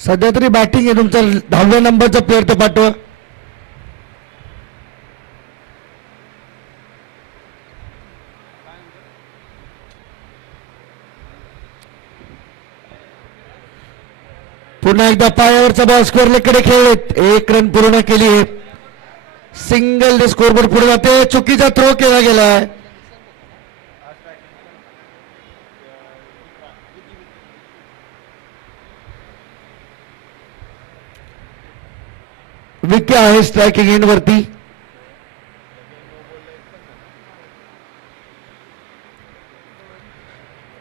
सध्या तरी बॅटिंग आहे तुमचा 10व्या नंबरचा प्लेअर तर पाठवा. पुन्हा एकदा पायावरचा बॉल स्कोअरकडे खेळलेत. 1 रन पूर्ण केली आहे. सिंगल स्कोरबोर्ड पुढे जाते. चुकीचा थ्रो केला गेलाय. विकेट आहे स्ट्रायकिंग एंड वरती.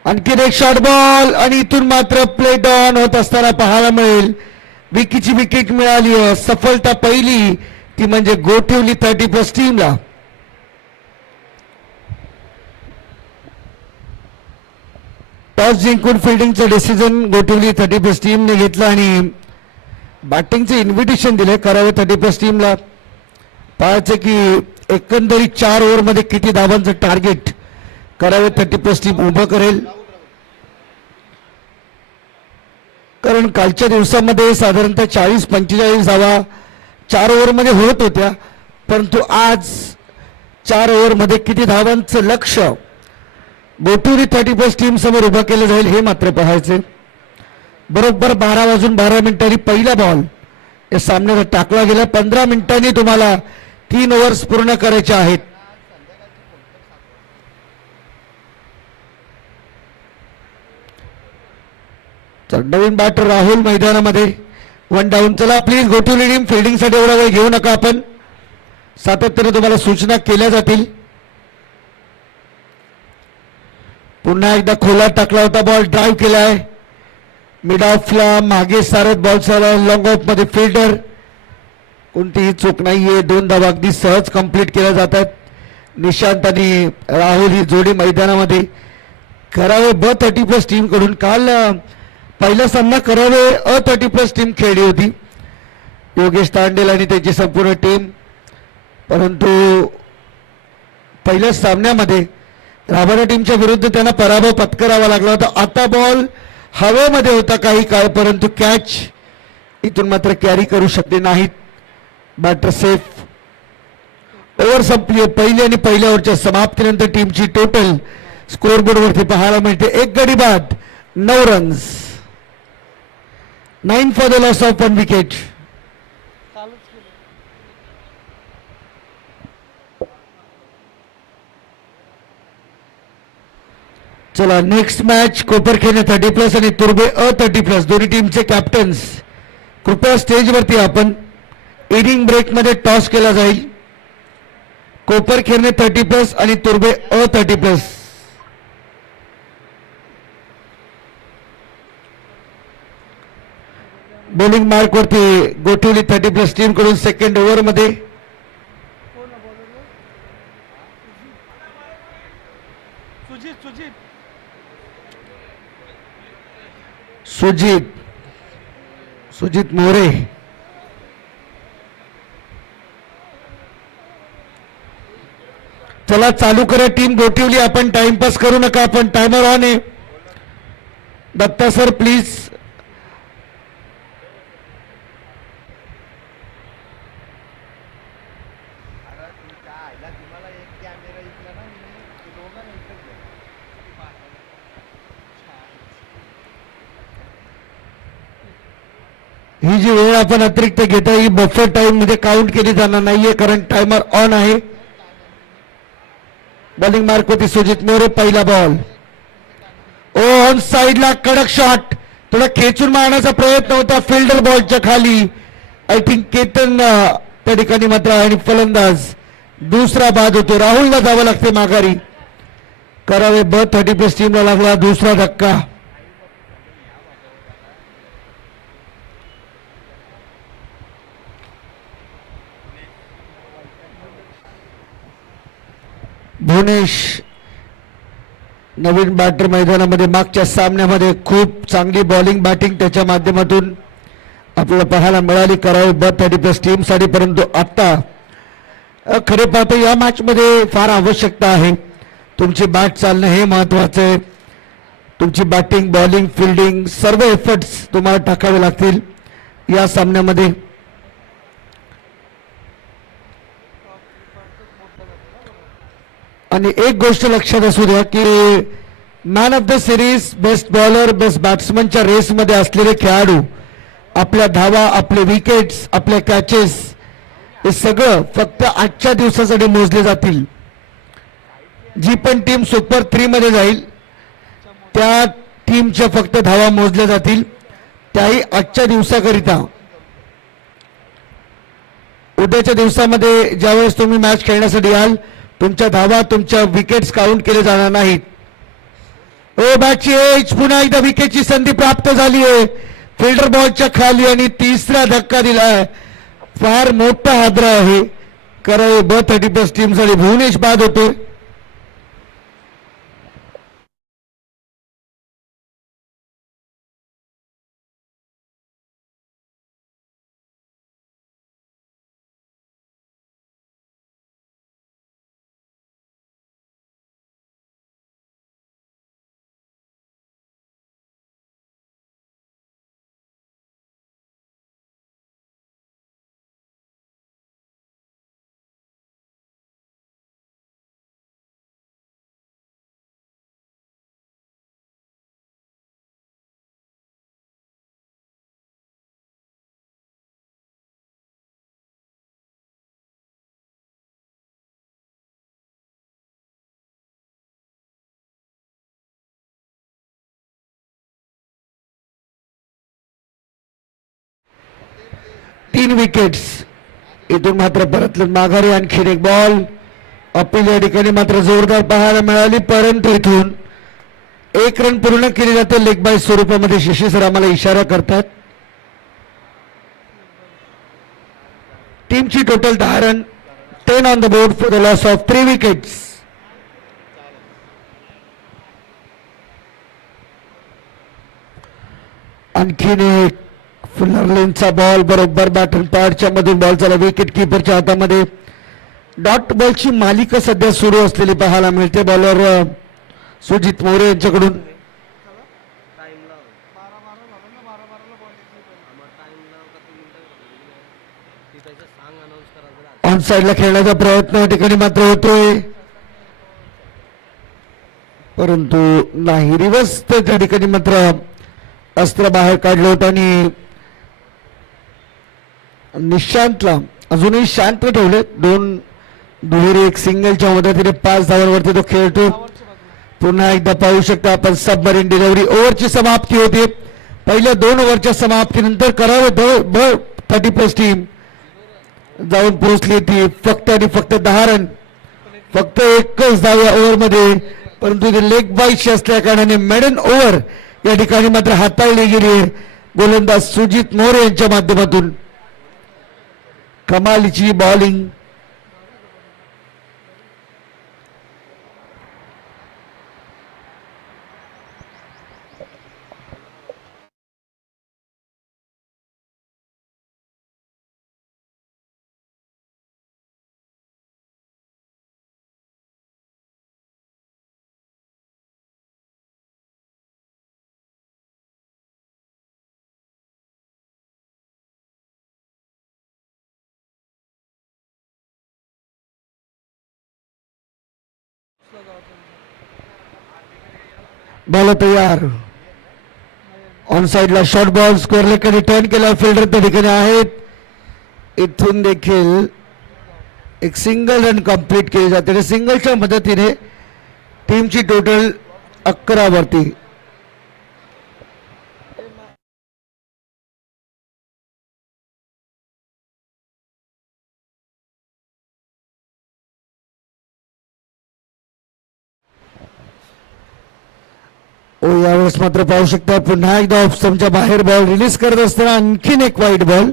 आणखीन एक शॉर्ट बॉल आणि इथून मात्र प्ले डाऊन होत असताना पाहायला मिळेल. विकीची विकेट मिळाली आहे. सफलता पहिली ती म्हणजे गोठिवली 30+ टीमला. टॉस जिंकून फिल्डिंगचं डिसिजन गोठिवली 30+ टीमने घेतलं आणि बॅटिंगचं इन्व्हिटेशन दिलं करावे 30+ टीमला. पाहायचं की एकंदरीत 4 ओव्हरमध्ये किती धावांचं टार्गेट करावे 30+ टीम उभं करेल. कारण कालच्या दिवसामध्ये साधारणतः 40-45 धावा 4 ओव्हरमध्ये होत होत्या, परंतु आज 4 ओव्हरमध्ये किती धावांचं लक्ष गोठिवली 30+ टीम समोर उभं केलं जाईल हे मात्र पाहायचे. बरोबर 12:12 पहिला बॉल या सामन्याला टाकला गेला. 15 मिनिटांनी तुम्हाला 3 ओव्हर्स पूर्ण करायचे आहेत. तर नवीन बॅटर राहुल मैदानामध्ये. 1 डाऊन. चला प्लीज गोठिवली टीम फिल्डिंगसाठी एवढा वेळ घेऊ नका. आपण सातत्याने तुम्हाला सूचना केल्या जातील. पुन्हा एकदा खोलात टाकला होता बॉल. ड्राईव्ह केलाय मिड ऑफला. मागे सारत बॉल सारा लॉंग ऑफ मध्ये फिल्डर. कोणतीही चूक नाहीये. 2 धावा अगदी सहज कंप्लीट केल्या जातात. निशांत आणि राहुल ही जोडी मैदानामध्ये. करावे ब 30+ टीम कडून काल पहिला सामना करावे A30+ टीम खेळली होती. योगेश तांडेल आणि त्याची संपूर्ण टीम. परंतु पहिल्या सामन्यामध्ये राबाडा टीमच्या विरुद्ध त्यांना पराभव पत्करावा लागला होता. आता बॉल हवेमध्ये होता काही काळ, परंतु कॅच इथून मात्र कॅरी करू शकले नाहीत. Batter safe. ओव्हर संपली. पहिली आणि पहिल्या ओव्हरच्या समाप्तीनंतर टीमची टोटल स्कोअरबोर्डवरती पाहायला मिळते 1 गडी बाद 9 runs. 9 for the loss of 1 wicket. चला नेक्स्ट मॅच कोपरखेरणे 30+ आणि तुर्बे A30+ दोन्ही टीमचे कॅप्टन्स कृपया स्टेजवरती. आपण इनिंग ब्रेक मध्ये टॉस केला जाईल. कोपरखेरणे 30+ आणि तुर्बे A30+. बॉलिंग मार्क वरती गोठिवली 30+ टीम कडून सेकंड ओव्हर मध्ये सुजित मोरे. चला चालू करा टीम गोठिवली. आपण टाइमपास करू नका. आपण टायमर ऑन आहे. Datta sir please. ही जी वेळ आपण अतिरिक्त घेता ही बफर टाइम मध्ये काउंट केली जाणार नाहीये, कारण टायमर ऑन आहे. बॉलिंग मार्क होती सुजित मोरे. पहिला बॉल ऑन साइडला कडक शॉट. थोडा खेचून मारण्याचा प्रयत्न होता फिल्डर बॉलच्या खाली. आय थिंक केतन त्या ठिकाणी मात्र आणि फलंदाज. दुसरा बाद होतो. राहुलला जावं लागते माघारी. करावे B30+ टीमला लागला दुसरा धक्का. भुवनेश नवीन बॅटर मैदानामध्ये. मागच्या सामन्यामध्ये खूप चांगली बॉलिंग बॅटिंग त्याच्या माध्यमातून आपल्याला पाहायला मिळाली करावे B30+ टीम साठी. परंतु आता खरे पाहतो या मॅच मध्ये फार आवश्यकता आहे. तुमची बॅट चालणं हे महत्वाचं आहे. तुमची बॅटिंग बॉलिंग फिल्डिंग सर्व एफर्ट्स तुम्हाला टाकावे लागतील या सामन्यामध्ये. आणि एक गोष्ट लक्षात असू द्या की man of the series best bowler best बॅट्समनच्या रेसमध्ये असलेले खेळाडू आपल्या धावा आपले विकेट्स आपल्या कॅचेस हे सगळं फक्त आजच्या दिवसासाठी मोजले जातील. जी पण टीम सुपर 3 मध्ये जाईल त्या टीमच्या फक्त धावा मोजल्या जातील, त्याही आजच्या दिवसाकरिता. उद्याच्या दिवसामध्ये ज्यावेळेस तुम्ही मॅच खेळण्यासाठी याल तुमच्या धावा तुमच्या विकेट्स काउंट केले जाणार नाहीत. ओ बॅटची एज पुन्हा एकदा विकेटची संधी प्राप्त झाली आहे फिल्डर बॉलच्या खाली आणि तिसरा धक्का दिलाय. फार मोठा हादरा आहे कारण ब30+ टीमसाठी भुवनेश बाद होते. तीन विकेट्स. इथून मात्र परत माघारी आणखीन एक बॉल. अपील या ठिकाणी मात्र जोरदार पाहायला मिळाली परंतु इथून 1 रन पूर्ण केली जाते लेग बाय स्वरूपामध्ये. शशी सर आम्हाला इशारा करतात. टीमची total 10 run 10 on the board for the loss of 3 wickets. आणखीन एक फुलर लेनचा बॉल बरोबर बॅटन पॅडच्या मधून बॉल झाला विकेट किपरच्या हातामध्ये. डॉट बॉलची मालिका सध्या सुरू असलेली पाहायला मिळते बॉलर सुजित मोरे यांच्याकडून. ऑन साइडला खेळण्याचा प्रयत्न या ठिकाणी मात्र होतोय परंतु नाही. रिव्हर्स त्या ठिकाणी मात्र अस्त्र बाहेर काढलं होतं आणि निशांतला अजूनही शांत ठेवले. 2 दुहेरी 1 सिंगलच्या मदतीने 5 धावांवरती तो खेळतो. पुन्हा एकदा पाहू शकता आपण सबमरीन डिलिव्हरी. ओव्हरची समाप्ती होते. पहिल्या 2 ओव्हरच्या समाप्तीनंतर करावे 30+ टीम जाऊन पोहोचली ती फक्त आणि फक्त 10 रन फक्त 1च धाव या ओव्हरमध्ये. परंतु ते लेग बाईटची असल्या कारणाने मेडन ओव्हर या ठिकाणी मात्र हाताळली गेली गोलंदाज सुजित मोरे यांच्या माध्यमातून. कमालीची बॉलिंग. बॉल तयार. ऑन साइडला शॉर्ट बॉल स्क्वेअर लेगकडे टर्न केला. फिल्डर त्या ठिकाणी आहेत. इथून देखील एक सिंगल रन कंप्लीट केली जाते. सिंगलच्या मदतीने टीमची टोटल 11 वरती. यावेळेस मात्र पाहू शकता पुन्हा एकदा ऑफ स्टंपच्या बाहेर बॉल रिलीज करत असताना आणखीन एक वाईट बॉल.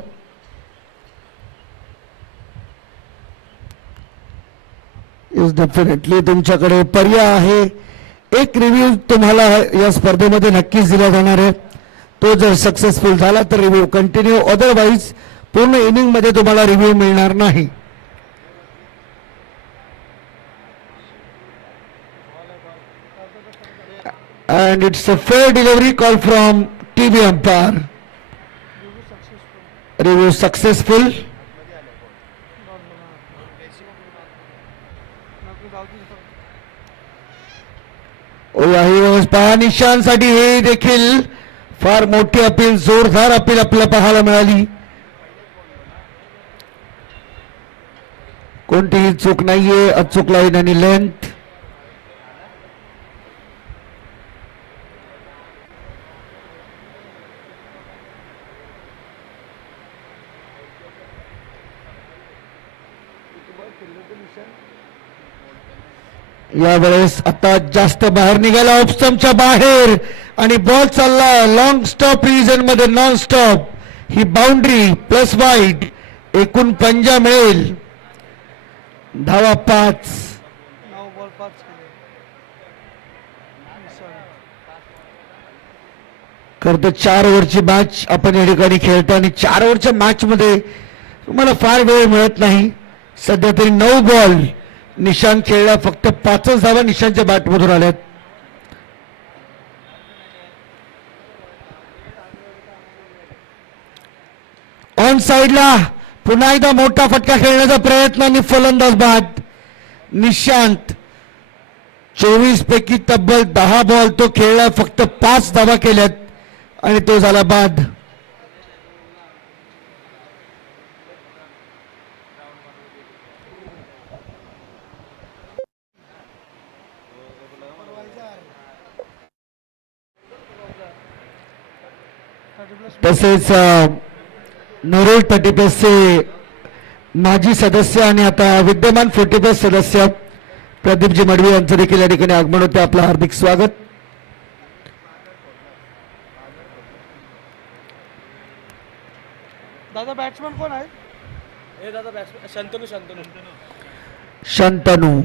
डेफिनेटली तुमच्याकडे पर्याय आहे. एक रिव्ह्यू तुम्हाला या स्पर्धेमध्ये नक्कीच दिला जाणार आहे. तो जर सक्सेसफुल झाला तर रिव्ह्यू कंटिन्यू, अदरवाईज पूर्ण इनिंग मध्ये तुम्हाला रिव्ह्यू मिळणार नाही. and it's a fair delivery call from TV umpire. Review successful. पहा निशांसाठी हे देखील फार मोठी अपील, जोरदार अपील आपल्याला पाहायला मिळाली. कोणतीही चूक नाहीये, अचूक लाईन आणि लेंथ. यावेळेस आता जास्त बाहेर निघाला, ऑप्शनच्या बाहेर, आणि बॉल चालला लॉंग स्टॉप रिजन मध्ये, नॉन स्टॉप. ही बाउंड्री प्लस वाईड, एकूण पंजा मिळेल. धावा 5. खरं तर 4 ओव्हरची मॅच आपण या ठिकाणी खेळतो आणि 4 ओव्हरच्या मॅच मध्ये तुम्हाला फार वेळ मिळत नाही. सध्या तरी 9 बॉल निशांत खेळला, फक्त 5च धावा निशांतच्या बॅटमधून आल्यात. ऑन साइडला पुन्हा एकदा मोठा फटका खेळण्याचा प्रयत्न आणि फलंदाज बाद. निशांत 24 पैकी तब्बल 10 बॉल तो खेळला, फक्त 5 धावा केल्यात आणि तो झाला बाद. तसेच नरोल 30+ चे माजी सदस्य आणि आता विद्यमान 40+ सदस्य प्रदीपजी मडवी यांचं देखील या ठिकाणी आगमन होते. आपलं हार्दिक स्वागत. दादा बॅट्समन कोण आहे? हे दादा batsman Shantanu. Shantanu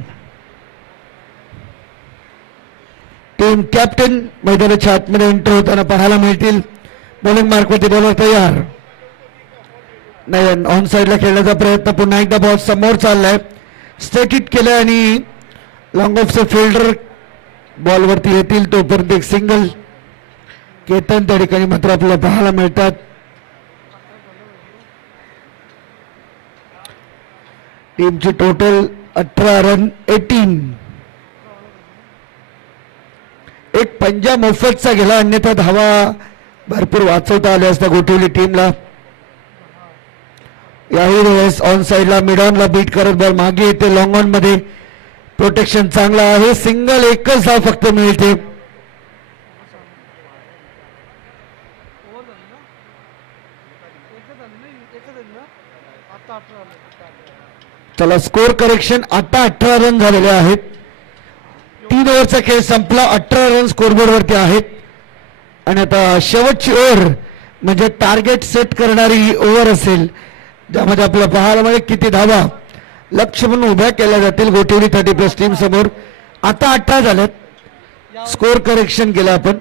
team captain मैदानाच्या आतमध्ये एंटर होताना पाहायला मिळतील. बॉलिंग मार्कवरती बॉलर तयार नाही, ऑन साइडला खेळण्याचा प्रयत्न. पुन्हा एकदा बॉल समोर चाललाय, स्ट्रेट हिट केलाय आणि लॉंग ऑफचे फिल्डर बॉलवरती येतील तोपर्यंत एक सिंगल. केतन त्या ठिकाणी मात्र आपल्याला पाहायला मिळतात. टीमची टोटल 18 रन 18. एक पंजा मोफतचा गेला, अन्यथा धावा भरपूर वाचवता आल्या असत्या गोठवली टीमला. याही वेळेस ऑन साइडला मिड ऑनला बीट करत बॉल मागे येते. लॉंग ऑन मध्ये प्रोटेक्शन चांगला आहे. सिंगल एकच धाव फक्त मिळते. चला स्कोर करेक्शन, आता 18 रन झालेले आहेत. 3 ओव्हरचा खेळ संपला, 18 रन स्कोरबोर्ड वरती आहेत. आणि आता शेवटची ओव्हर म्हणजे टार्गेट सेट करणारी ओव्हर असेल, ज्यामध्ये आपल्याला पाहायला मिळेल किती धावा लक्ष म्हणून उभ्या केल्या जातील गोठवली 30+ टीम समोर. आता 18 झाल्यात. स्कोर करेक्शन केलं आपण.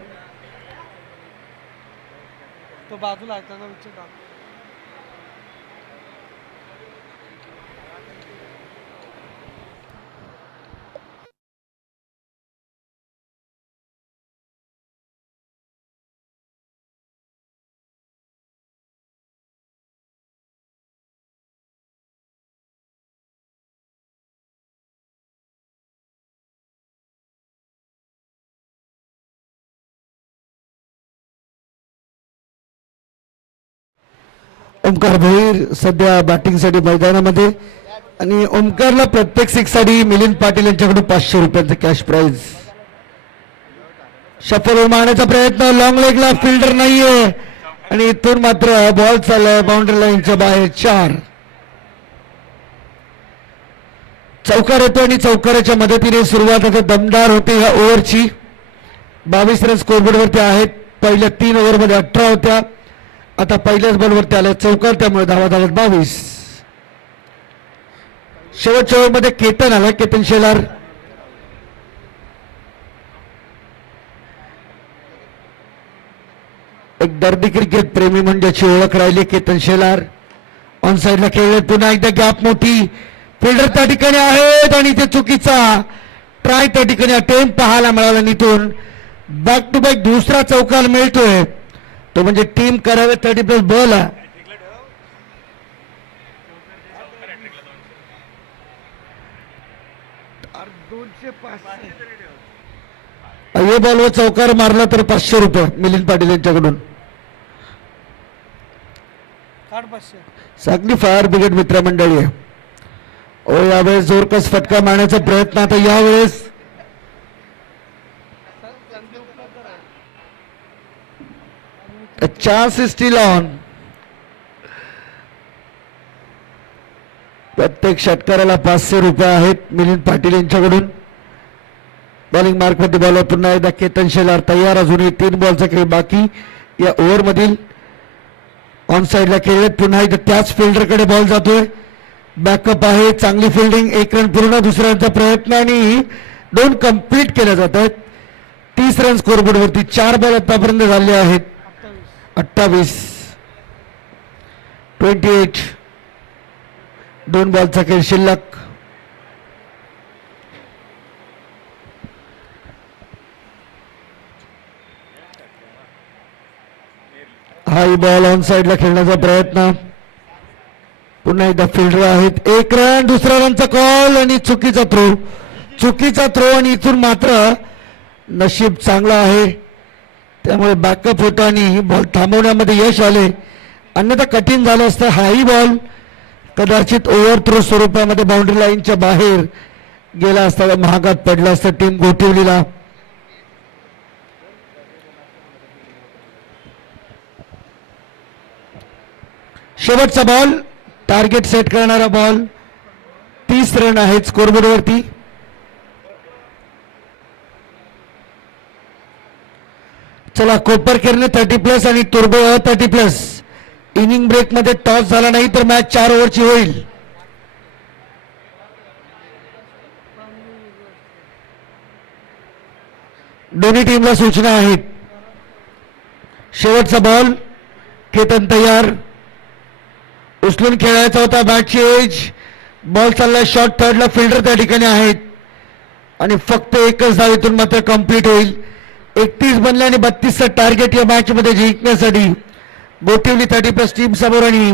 तो बाजूला आहे त्याचा विचार. ओमकार भोईर सध्या बॅटिंगसाठी मैदानामध्ये, आणि ओमकारला प्रत्येक सिक्ससाठी मिलिंद पाटील यांच्याकडून 500 रुपयांचं कॅश प्राइज. शफल मारण्याचा प्रयत्न, लॉंग लेगला फिल्डर नाहीये आणि इथून मात्र बॉल चाललाय बाउंड्री लाईनच्या बाहेर. 4 चौकार येतो आणि चौकाराच्या मदतीने सुरुवात आता दमदार होते ह्या ओव्हरची. 22 रन स्कोरबोर्डवरती आहेत. पहिल्या 3 ओव्हरमध्ये 18 होत्या, आता पहिल्याच बॉलवरती आल्या चौकार, त्यामुळे धावा झाल्यात 22. शेवटच्या ओव्हरमध्ये केतन आला, केतन शेलार. एक दर्दी क्रिकेट प्रेमी म्हणण्याची ओळख राहिली केतन शेलार. ऑन साइडला खेळले, पुन्हा एकदा गॅप मोठी. फिल्डर त्या ठिकाणी आहेत आणि ते चुकीचा ट्राय त्या ठिकाणी अटेम्प्ट पाहायला मिळाला. निथून बॅक टू बॅक दुसरा चौकार मिळतोय, तो म्हणजे टीम करावे 30+ बॉल. हे बॉलवर चौकार मारला तर 500 रुपये मिलिंद पाटील यांच्याकडून. काढ 500. सांगली फायर ब्रिगेड मित्रमंडळी आहे. ओ यावेळेस जोरकस फटका मारण्याचा प्रयत्न. आता यावेळेस चान्स इज स्टील ऑन. प्रत्येक षटकाराला 500 रुपये आहेत मिलिंद पाटील यांच्याकडून. बॉलिंग मार्कमध्ये बॉलर पुन्हा एकदा केतन शेलार तयार. अजूनही 3 बॉलचा खेळ बाकी या ओव्हरमधील. ऑन साईडला खेळत पुन्हा एकदा त्याच फिल्डरकडे बॉल जातोय. बॅकअप आहे, चांगली फिल्डिंग. 1 रन पूर्ण. दुसऱ्यांचा प्रयत्न आणि 2 कंप्लीट केल्या जात आहेत. 30 रन स्कोरबोर्डवरती. 4 बॉल आतापर्यंत झाले आहेत. 28 28. 2 बॉलचा खेळ शिल्लक. हाई बॉल ऑन साईडला खेळण्याचा प्रयत्न. पुन्हा एकदा फिल्डर आहेत. 1 रन. दुसऱ्या रनचा कॉल आणि चुकीचा थ्रो. चुकीचा थ्रो आणि इथून मात्र नशीब चांगला आहे, त्यामुळे बॅकअप होतं आणि बॉल थांबवण्यामध्ये यश आले. अन्यथा कठीण झालं असतं. हाई बॉल कदाचित ओव्हर थ्रो स्वरूपामध्ये बाउंड्री लाईनच्या बाहेर गेला असता, महागात पडला असतं टीम गोठवलीला. शेवटचा बॉल, टार्गेट सेट करणारा बॉल. 30 रन आहेत स्कोरबोर्डवरती. चला, कोपरखेरणे 30+ आणि तुर्बो 30+. इनिंग ब्रेक मध्ये टॉस झाला नाही तर मॅच 4 ओव्हरची होईल. दोन्ही टीमला सूचना आहेत. शेवटचा बॉल. केतन तयार. उचलून खेळायचा होता बॅटची एज. बॉल चालला शॉर्ट थर्डला. फिल्डर त्या ठिकाणी आहेत आणि फक्त एकच धावेतून मात्र कंप्लीट होईल. 31 बनले आणि 32चं टार्गेट या मॅच मध्ये जिंकण्यासाठी गोठवली 30+ टीम समोर. आणि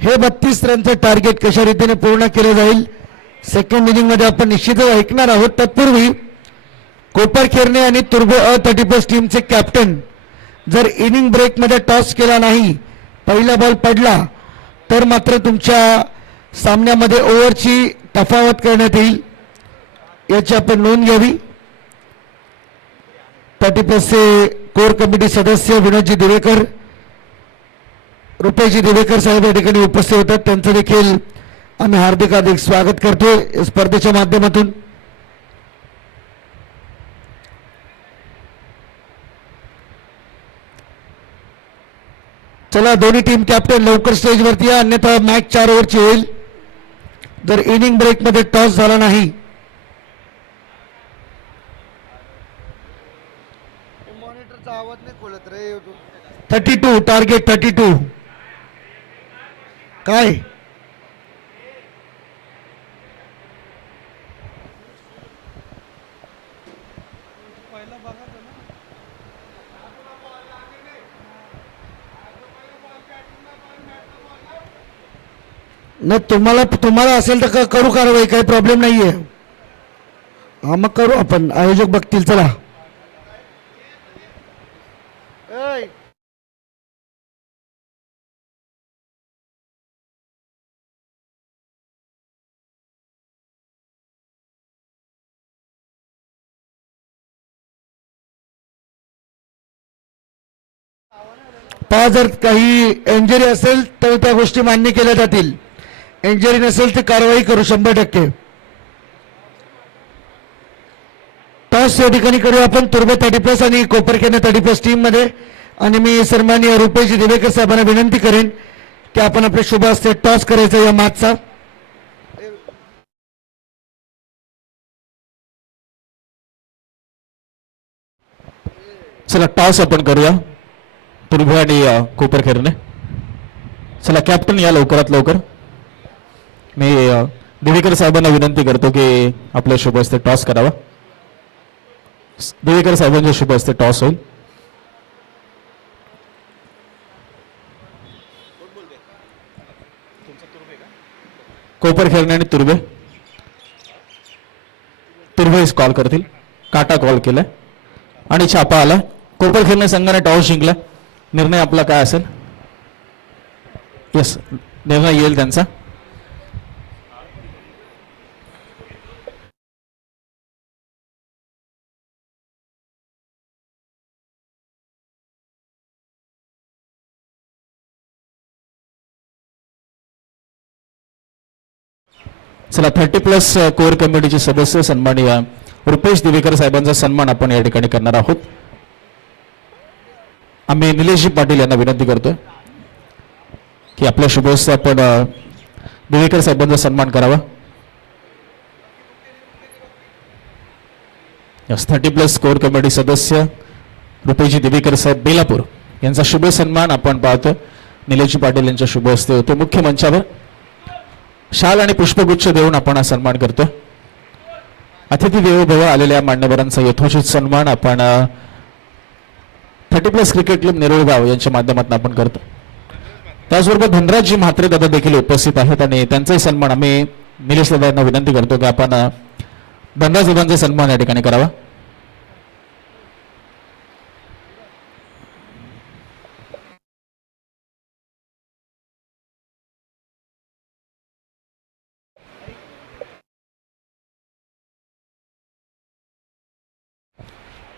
हे 32 रनचं टार्गेट कशा रीतीने पूर्ण केलं जाईल सेकंड इनिंग मध्ये आपण निश्चितच ऐकणार आहोत. तत्पूर्वी कोपरखेरणे आणि तुर्बो 30+ टीमचे कॅप्टन, जर इनिंग ब्रेक मध्ये टॉस केला नाही, पहिला बॉल पडला तर मात्र तुमच्या सामन्यामध्ये ओव्हरची तफावत करण्यात येईल, याची आपण नोंद घ्यावी. 30+चे कोर कमिटी सदस्य विनोदजी दिवेकर, रुपेशजी दिवेकर साहेब या ठिकाणी उपस्थित होतात. त्यांचं देखील आम्ही हार्दिक स्वागत करतोय स्पर्धेच्या माध्यमातून. चला, दोन्ही टीम कॅप्टन लवकर स्टेजवरती या, अन्यथा मॅच 4 ओव्हरची होईल जर इनिंग ब्रेक मध्ये टॉस झाला नाही. मॉनिटरचा आवाज नाही खोलत रे. 32 टार्गेट. 32 काय पहिला बघा न, तुम्हाला असेल तर करू कारवाई, काही प्रॉब्लेम नाहीये. हा, मग करू आपण. आयोजक बघतील. चला, पहा, जर काही इंजरी असेल तर त्या गोष्टी मान्य केल्या जातील. इंजरी नसेल तर कारवाई करू 100%. टॉस या ठिकाणी करू आपण तुर्बो 30+ आणि कोपरखेरणे 30+ टीम मध्ये. आणि मी सन्माननीय रुपेशजी दिवेकर साहेबांना विनंती करेन की आपण आपल्या शुभ हस्ते टॉस करायचा या मॅचचा. चला, टॉस आपण करूया तुर्बो आणि कोपरखेरणे. चला, कॅप्टन या लवकरात लवकर. मी दिवेकर साहेबांना विनंती करतो की आपल्या शुभ हस्ते टॉस करावा. देवेकर साहेबांच्या शुभ हस्ते टॉस होईल. कोपरखेरणे आणि तुर्बे कॉल करतील. काटा कॉल केलाय आणि छापा आला. कोपरखेरणे संघाने टॉस जिंकला. निर्णय आपला काय असेल? येस, निर्णय येईल त्यांचा. चला 30+ कोर कमिटीचे सदस्य सन्माननीय रुपेश दिवेकर साहेबांचा सन्मान आपण या ठिकाणी करणार आहोत. आम्ही निलेशजी पाटील यांना विनंती करतोय की आपल्या शुभेच्छा आपण दिवेकर साहेबांचा सन्मान करावा. यस, 30+ कोर कमिटी सदस्य रुपेशजी दिवेकर साहेब बेलापूर यांचा शुभ सन्मान आपण पाहतो. निलेशजी पाटील यांच्या शुभ हस्ते होतो. मुख्य मंचावर शाल आणि पुष्पगुच्छ देऊन आपण हा सन्मान करतो. अतिथी देवो भव आलेल्या मान्यवरांचा यथोचित सन्मान आपण 30+ क्रिकेट क्लब नेरुळगाव यांच्या माध्यमातून आपण करतो. त्याचबरोबर धनराजजी म्हात्रे दादा देखील उपस्थित आहेत आणि त्यांचाही सन्मान आम्ही निलेश दादा यांना विनंती करतो की आपण धनराज दादांचा सन्मान या ठिकाणी करावा.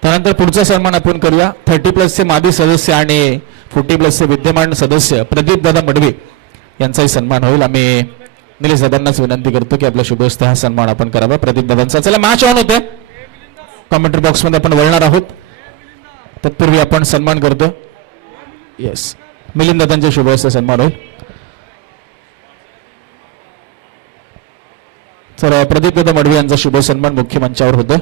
त्यानंतर पुढचा सन्मान आपण करूया. 30+ चे माजी सदस्य आणि 40+ चे विद्यमान सदस्य प्रदीप दादा मडवी यांचाही सन्मान होईल. आम्ही निलेश दादांनाच विनंती करतो की आपल्या शुभ हस्ते हा सन्मान आपण करावा प्रदीप दादांचा. चला, मॅच ऑन होते. कमेंट्री बॉक्स मध्ये आपण वळणार आहोत. तत्पूर्वी आपण सन्मान करतो. येस, मिलिंद दादांच्या शुभ हस्ते सन्मान होईल. तर प्रदीप दादा मडवी यांचा शुभ सन्मान मुख्य मंचावर होतं.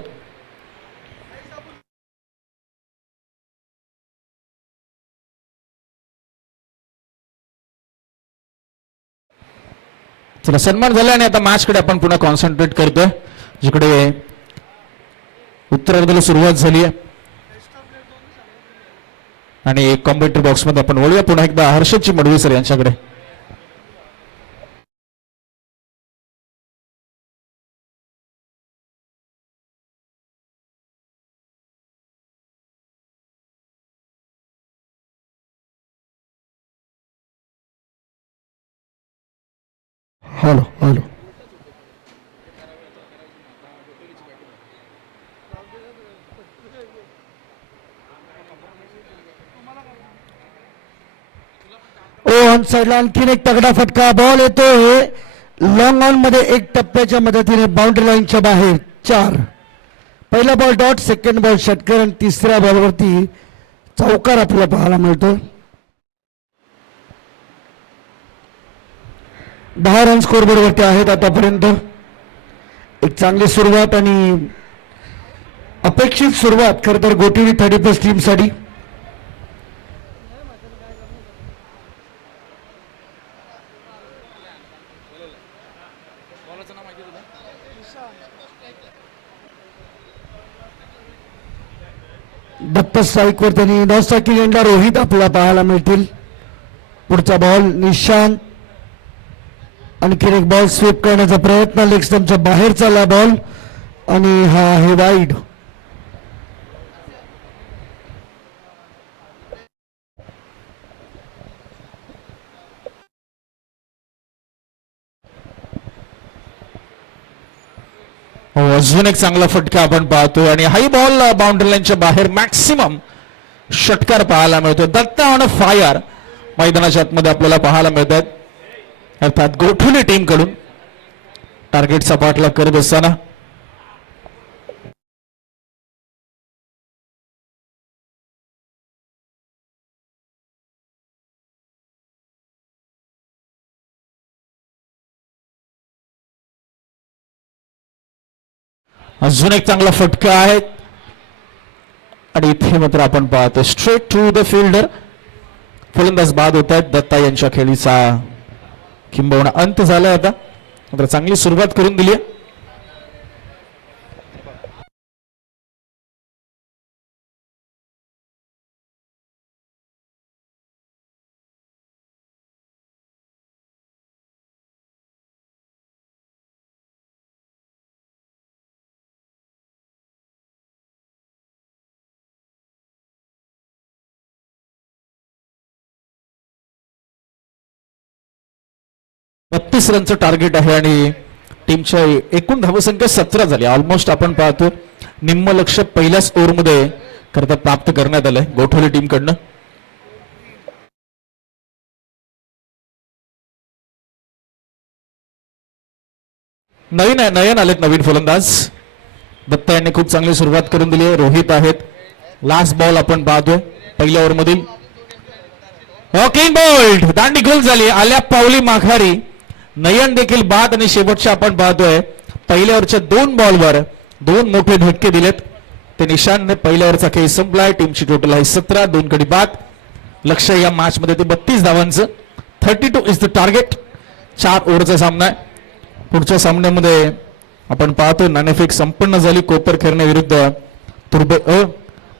चला, सन्मान झाला आणि आता मॅच कडे आपण पुन्हा कॉन्सन्ट्रेट करतोय, जिकडे उत्तरार्धाला सुरुवात झाली आहे. आणि कॉमेंट्री बॉक्स मध्ये आपण वळूया पुन्हा एकदा हर्षदजी मडवी सर यांच्याकडे. Hello hello. ऑन साइडला आणखीन एक तगडा फटका. बॉल येतोय लॉंग ऑन मध्ये. एक टप्प्याच्या मदतीने बाउंड्री लाईनच्या बाहेर 4. पहिला बॉल डॉट, सेकंड बॉल षटकर आणि तिसऱ्या बॉलवरती चौकार आपल्याला पाहायला मिळतो. 10 रन स्कोरबोर्ड वरती आहेत आतापर्यंत. एक चांगली सुरुवात आणि अपेक्षित सुरुवात खरं तर गोटिवली 30+ टीम साठी. दत्त स्ट्राईकवर त्यांनी नॉस्टाकी गेंडा रोहित आपल्याला पाहायला मिळतील. पुढचा बॉल निशांत. आणखीन एक बॉल स्वीप करण्याचा प्रयत्न. लेग स्टंपच्या बाहेर चालला बॉल आणि हा आहे वाईड. अजून एक चांगला फटका आपण पाहतोय आणि हाई बॉल बाउंड्री लाईनच्या बाहेर मॅक्सिमम षटकार पाहायला मिळतोय. दत्ता ऑन फायर मैदानाच्या आतमध्ये आपल्याला पाहायला मिळतात. अर्थात गोठवली टीम कडून टार्गेटचा पाठलाग करत असताना अजून एक चांगला फटका आहे आणि इथे मात्र आपण पाहतो स्ट्रेट टू द फिल्डर. फलंदाज बाद होत आहेत. दत्ता यांच्या खेळीचा किंबहुना अंत झालाय. आता मात्र चांगली सुरुवात करून दिली आहे. 32 रनचं टार्गेट आहे आणि टीमच्या एकूण धावसंख्या 17 झाली. ऑलमोस्ट आपण पाहतो निम्म लक्ष पहिल्याच ओव्हरमध्ये करता प्राप्त करण्यात आलंय गोठवली टीमकडनं. नयन आलेत नवीन फलंदाज. दत्ता यांनी खूप चांगली सुरुवात करून दिली आहे. रोहित आहेत. लास्ट बॉल आपण पाहतोय पहिल्या ओव्हरमधील. हॉकिंग बोल्ड दांडी गोल झाली आल्या पावली माघारी. नयन देखील बाद आणि शेवटच्या आपण पाहतोय पहिल्या ओव्हरच्या 2 बॉलवर 2 मोठे धक्के दिलेत. ते निशानने पहिल्या ओव्हरचा खेळ संपलाय. टीमची टोटल आहे 17, 2 गडी बाद. लक्ष या मॅच मध्ये ते 32 धावांचं. 32 इज द टार्गेट. 4 ओव्हरचा सामना आहे. पुढच्या सामन्यामध्ये आपण पाहतो नाणेफेक संपन्न झाली कोपरखेरणे विरुद्ध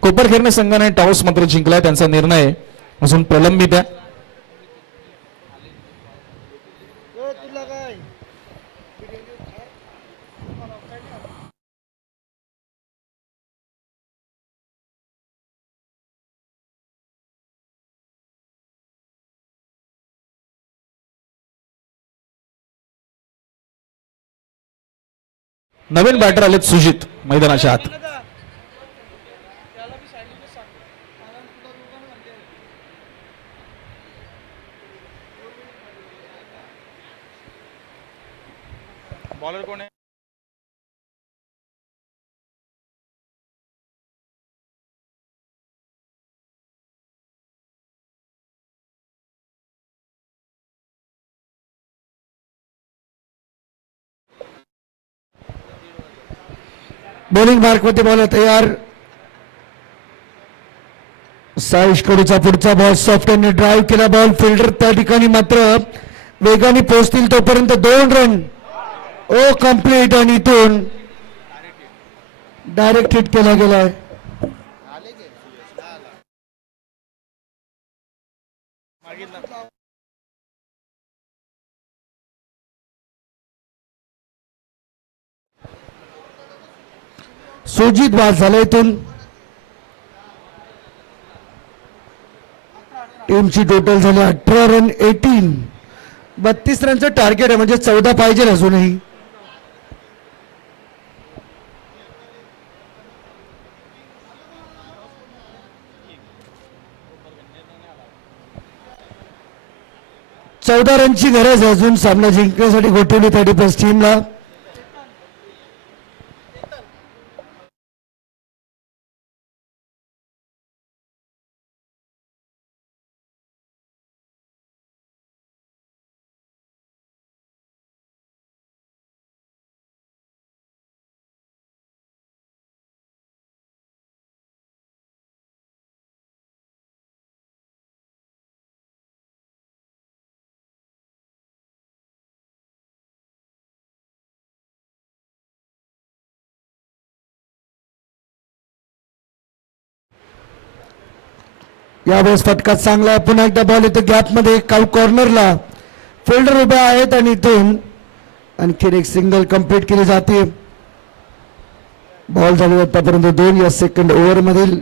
कोपरखेरणे संघाने टॉस मात्र जिंकलाय. त्यांचा निर्णय अजून प्रलंबित आहे. तुला काय नवीन बॅटर आलेत सुजित मैदानाच्या आत. बॉलर कोण आहे? बॉलिंग मार्क मध्ये बॉल तयार. साईश कडूचा पुढचा बॉल सॉफ्ट आणि ड्राईव्ह केला बॉल. फिल्डर त्या ठिकाणी मात्र वेगाने पोहोचतील तोपर्यंत 2 रन. ओ कम्प्लीट आणि इथून डायरेक्ट हिट केला गेलाय. सुजित बाद झाला इथून. टीमची टोटल झाली 18 रन 18. 32 रनचं टार्गेट आहे म्हणजे 14 पाहिजे अजूनही. चौदा रनची गरज आहे अजून सामना जिंकण्यासाठी गोठवली 30+ टीमला. यावेळेस फटका चांगला आहे. पुन्हा एकदा बॉल येतो गॅप मध्ये कॉर्नरला. फिल्डर उभे आहेत आणि इथून आणखीन एक सिंगल कंप्लीट केली जाते. बॉल झाली आतापर्यंत 2 या सेकंड ओव्हर मधील.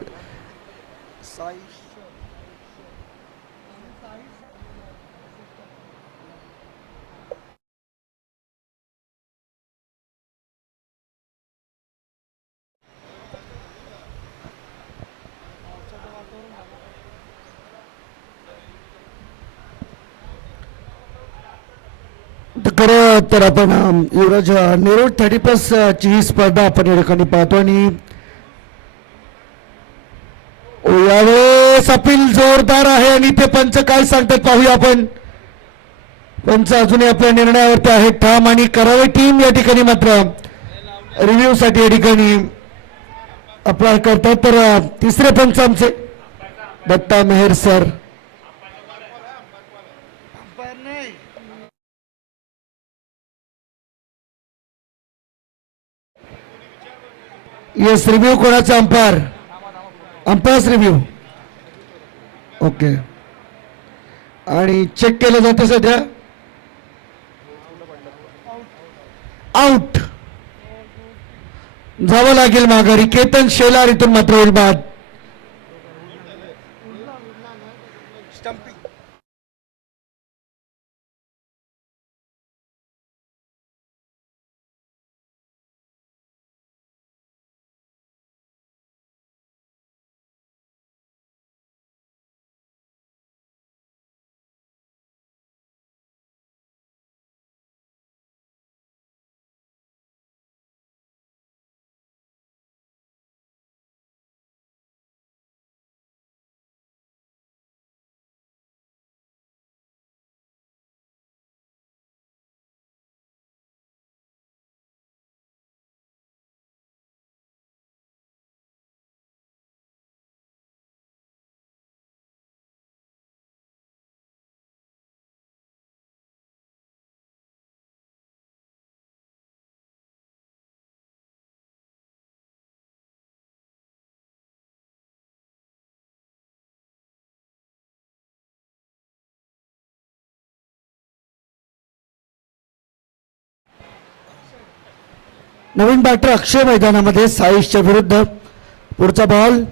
खरं तर आपण युवराज नेरूळ 30+ ची ही स्पर्धा आपण या ठिकाणी पाहतो आणि यावेळेस अपील जोरदार आहे आणि ते पंच काय सांगतात पाहूया आपण. पंच अजूनही आपल्या निर्णयावरती आहे ठाम आणि करावे. टीम या ठिकाणी मात्र रिव्ह्यू साठी या ठिकाणी अप्लाय करतात. तर तिसरे पंच आमचे दत्ता मेहर सर. अंपायर नाही. येस रिव्ह्यू कोणाचा अंपायर्स रिव्ह्यू. ओके आणि चेक केलं जातं सध्या आउट. जावं लागेल माघारी. केतन शेलार इथून मात्र होईल बाद. नवीन बॅटर अक्षय मैदानामध्ये साईशच्या विरुद्ध. पुढचा बॉल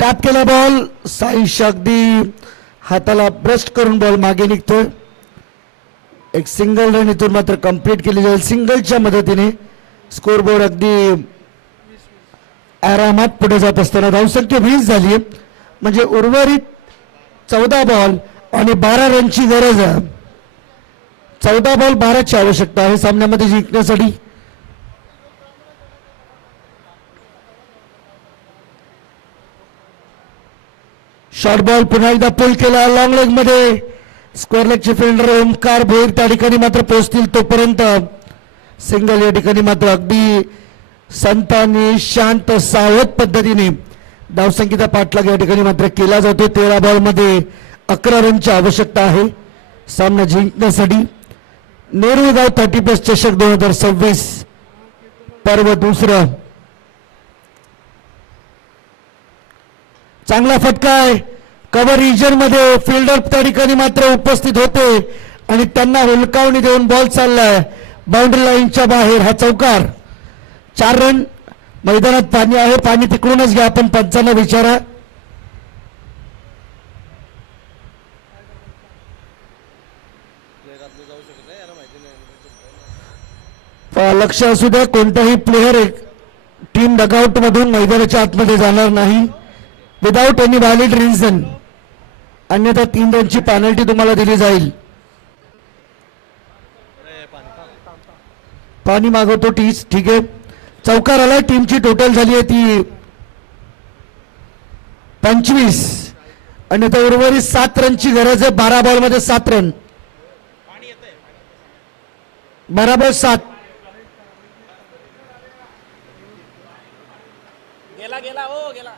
टॅप केला बॉल. साईश अगदी हाताला ब्रस्ट करून बॉल मागे निघतोय. एक सिंगल रन इथून मात्र कंप्लीट केली जाईल सिंगलच्या मदतीने. स्कोरबोर्ड अगदी आरामात पुढे जात असताना धावसंख्या 20 झाली म्हणजे उर्वरित 14 बॉल आणि 12 रनची गरज आहे. 14 बॉल 12ची आवश्यकता आहे सामन्यामध्ये जिंकण्यासाठी. शॉर्ट बॉल पुन्हा एकदा पुल केला लॉंग लेग मध्ये. स्क्वेअर लेगचे फिल्डर ओमकार भोईर त्या ठिकाणी मात्र पोहोचतील तोपर्यंत सिंगल या ठिकाणी मात्र अगदी संतांनी शांत सावध पद्धतीने धावसंख्येचा पाठलाग या ठिकाणी मात्र केला जातो. 13 बॉल मध्ये 11 रनची आवश्यकता आहे सामना जिंकण्यासाठी. नेहरू गाव 30+ चषक 2026 पर्व दुसरं. चांगला फटका आहे. कव्हर रिजन मध्ये फिल्डर त्या ठिकाणी मात्र उपस्थित होते आणि त्यांना हुलकावणी देऊन बॉल चाललाय बाउंड्री लाईनच्या बाहेर. हा चौकार. 4 रन. मैदानात पाणी आहे. पाणी तिकडूनच घ्या आपण पंचांना विचारा. लक्ष असू द्या कोणताही प्लेअर टीम डगआउट मधून मैदानाच्या आतमध्ये जाणार नाही विदाउट एनी व्हॅलिड रिझन. अन्यथा 3 रनची पेनल्टी तुम्हाला दिली जाईल. पाणी मागवतो टीस. ठीक आहे. चौकार आलाय. टीमची टोटल झाली आहे ती 25 आणि आता उर्वरित 7 रनची गरज आहे. 12 बॉल मध्ये 7 रन. 12 बॉल 7. गेला गेला हो गेला.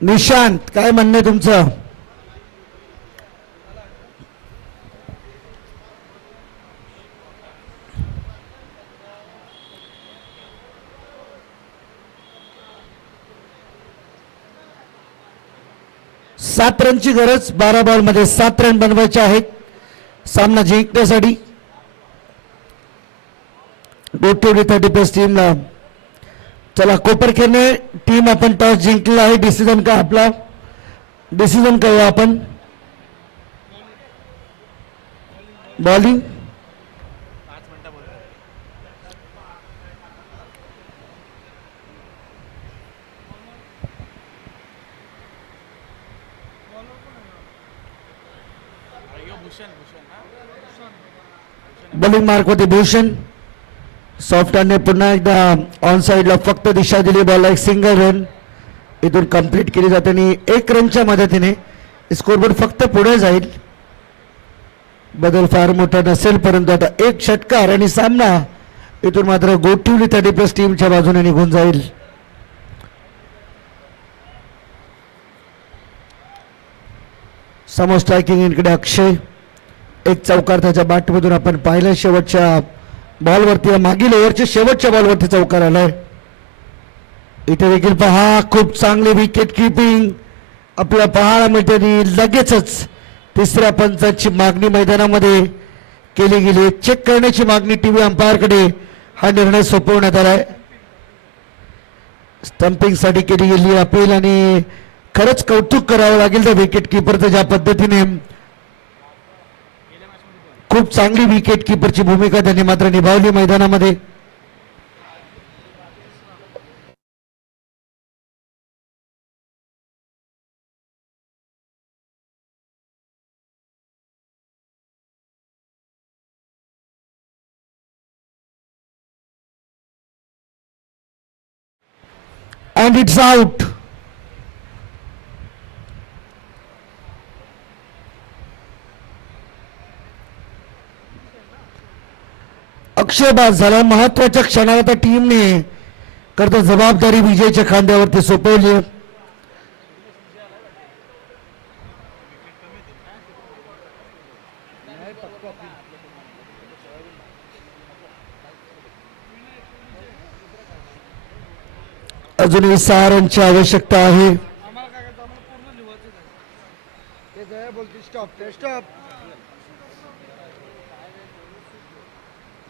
निशांत काय म्हणणं तुमचं? सात रनची गरज. 12 बॉल मध्ये 7 रन बनवायचे आहेत सामना जिंकण्यासाठी. गोटीवडी 30+ टीमला. चला कोपरखेरणे टीम आपण टॉस जिंकलेला आहे. डिसिजन का आपला डिसिजन करूया आपण. बॉलिंग बॉलिंग मार्क होते भूषण. सॉफ्ट हँडने पुन्हा एकदा ऑन साइडला फक्त दिशा दिली. बॉल एक सिंगल रन इथून कंप्लीट केली जाते आणि 1 रनच्या मदतीने स्कोरबोर्ड फक्त पुढे जाईल. बदल फार मोठा नसेल परंतु आता 1 षटकार आणि सामना इथून मात्र गोटिवली 30+ टीमच्या बाजूने निघून जाईल. समोर स्ट्रायकिंग इकडे अक्षय. एक चौकार त्याच्या बॅटमधून आपण पाहिलं. शेवटच्या बॉलवरती मागील ओव्हरच्या शेवटच्या बॉलवरती चौकार आलाय. इथे देखील पहा खूप चांगली विकेट किपिंग आपल्या पाहायला मिळते आणि लगेचच तिसऱ्या पंचाची मागणी मैदानामध्ये केली गेली. चेक करण्याची मागणी टीव्ही अंपायरकडे हा निर्णय सोपवण्यात आलाय. स्टंपिंग साठी केली गेली अपील आणि खरंच कौतुक करावं लागेल त्या विकेट किपरचं ज्या पद्धतीने खूप चांगली विकेट किपरची भूमिका त्यांनी मात्र निभावली मैदानामध्ये. and it's out. अक्षय बाद झाला. महत्वाच्या क्षणाला त्या टीमने करता जबाबदारी विजयच्या खांद्यावरती सोपवली. अजूनही 6 रनची आवश्यकता आहे. आम्हाला काय करायचं, आम्हाला पूर्ण लिहायचं आहे. ते जया बोलते स्टॉप ते स्टॉप.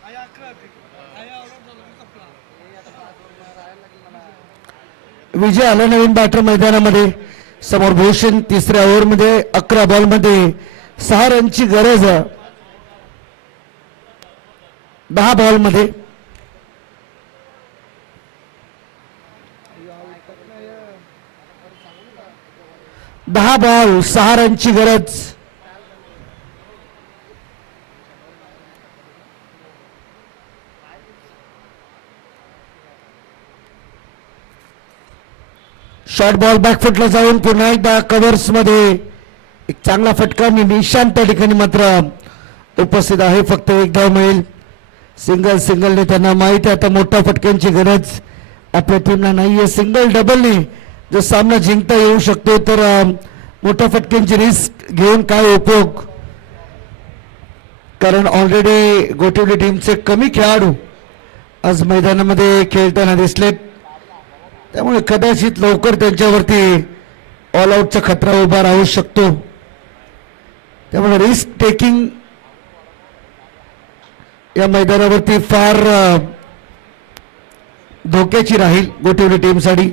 आया 11 आया आउट झाला कपडा. विजय आला नवीन बॅटर मैदानामध्ये. समोर भूषण तिसऱ्या ओव्हरमध्ये 11 बॉलमध्ये 6 रनची गरज. 10 बॉलमध्ये 10 बॉल 6 रनची गरज. शॉर्ट बॉल बॅकफुटला जाऊन पुन्हा एकदा कव्हर्स मध्ये एक चांगला फटका आणि निशांत त्या ठिकाणी मात्र उपस्थित आहे. फक्त एक धाव मिळेल. सिंगलने त्यांना माहिती आहे आता मोठ्या फटक्यांची गरज आपल्या टीमला नाहीये. सिंगल डबलने जर सामना जिंकता येऊ शकतो तर मोठ्या फटक्यांची रिस्क घेऊन काय उपयोग. कारण ऑलरेडी गोटिवली टीमचे कमी खेळाडू आज मैदानामध्ये खेळताना दिसलेत. त्यामुळे कदाचित लवकर त्यांच्यावरती ऑल आउटचा खतरा उभा राहू शकतो. त्यामुळे रिस्क टेकिंग या मैदानावरती फार धोक्याची राहील गोटिवली टीमसाठी.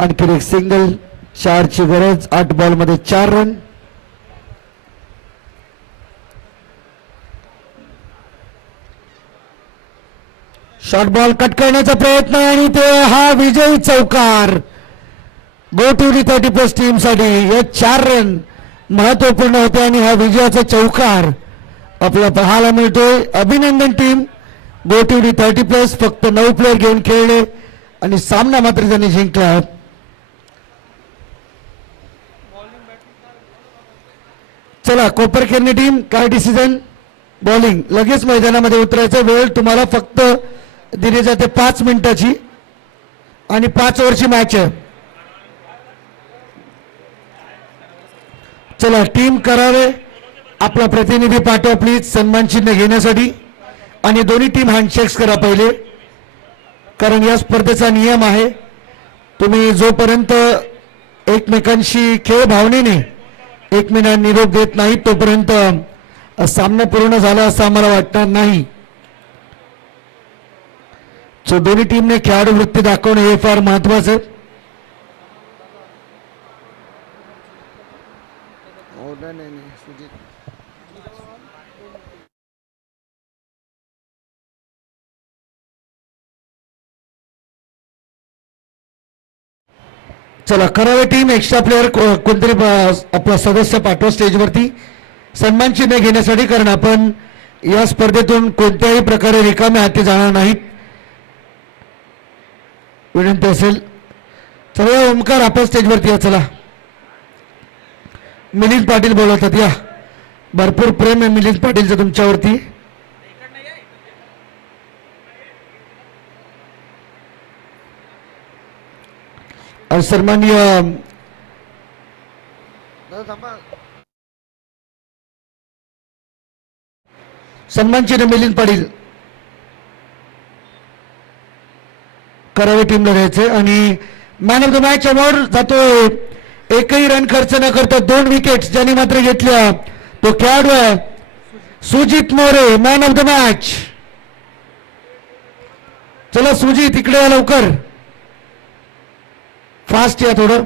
आणखी एक सिंगल 4ची गरज. 8 बॉलमध्ये 4 रन. शॉर्ट बॉल कट करण्याचा प्रयत्न आणि ते हा विजयी चौकार गोटिवली 30+ टीमसाठी. हे 4 रन महत्वपूर्ण होते आणि हा विजयाचा चौकार आपल्याला पाहायला मिळतोय. अभिनंदन टीम. गोटिवली 30+ फक्त 9 प्लेयर घेऊन खेळले आणि सामना मात्र त्यांनी जिंकला. चला कोपरखेरणे टीम काय डिसिजन. बॉलिंग लगेच मैदानामध्ये उतरायचा. वेळ तुम्हाला फक्त दिली जाते 5 मिनिटाची आणि 5 ओव्हरची मॅच आहे. चला टीम करावे. आपला प्रतिनिधी पाठवा प्लीज सन्मान चिन्ह घेण्यासाठी. आणि दोन्ही टीम हँडशेक्स करा पहिले. कारण या स्पर्धेचा नियम आहे तुम्ही जोपर्यंत एकमेकांशी खेळ भावनेने एकमेकांना निरोप देत नाही तोपर्यंत सामना पूर्ण झाला असं आम्हाला वाटणार नाही. सो दोन्ही टीमने खेळाडू वृत्ती दाखवणे हे फार महत्वाचं. नाही सुजित. चला करावे टीम. एक्स्ट्रा प्लेअर कोणतरी आपला सदस्य पाठवा स्टेजवरती सन्मान चिन्ह घेण्यासाठी. कारण आपण या स्पर्धेतून कोणत्याही प्रकारे रिकाम्या हाती जाणार नाहीत. विनंती असेल. चला ओमकार आपण स्टेजवरती या. चला मिलिंद पाटील बोलवतात या. भरपूर प्रेम आहे मिलिंद पाटीलचं तुमच्यावरती. सन्माननीय सन्मान चिन्ह मिलिंद पाटील करावे टीमला द्यायचे. आणि man of the match award जातो. एकही रन खर्च न करता 2 विकेट्स ज्यांनी मात्र घेतल्या तो खेळाडू आहे Sujit More. Man of the match. चला सुजित इकडे या लवकर. फास्ट या थोडं.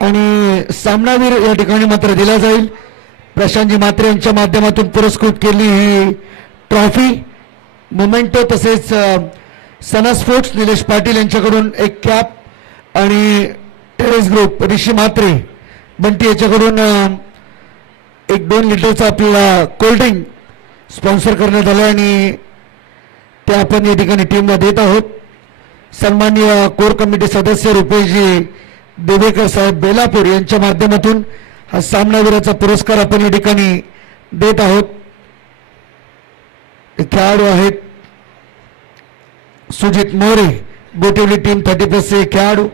आणि सामनावीर या ठिकाणी मात्र दिला जाईल. प्रशांतजी मात्रे यांच्या माध्यमातून पुरस्कृत केली ही ट्रॉफी. मोमेंटो तसेच सना स्पोर्ट्स निलेश पाटील यांच्याकडून एक कॅप आणि टेरेस ग्रुप ऋषी म्हात्रे बंटी याच्याकडून 1-2 लिटरचा आपल्याला कोल्ड्रिंक स्पॉन्सर करण्यात आलं आणि ते आपण या ठिकाणी टीमला देत आहोत. सन्माननीय कोर कमिटी सदस्य रुपेशजी देवेकर साहेब बेलापूर यांच्या माध्यमातून हा सामनावीराचा पुरस्कार आपण या ठिकाणी देत आहोत. हे खेळाडू आहेत सुजित मोरे, बोटिवली टीम 30+ चे खेळाडू.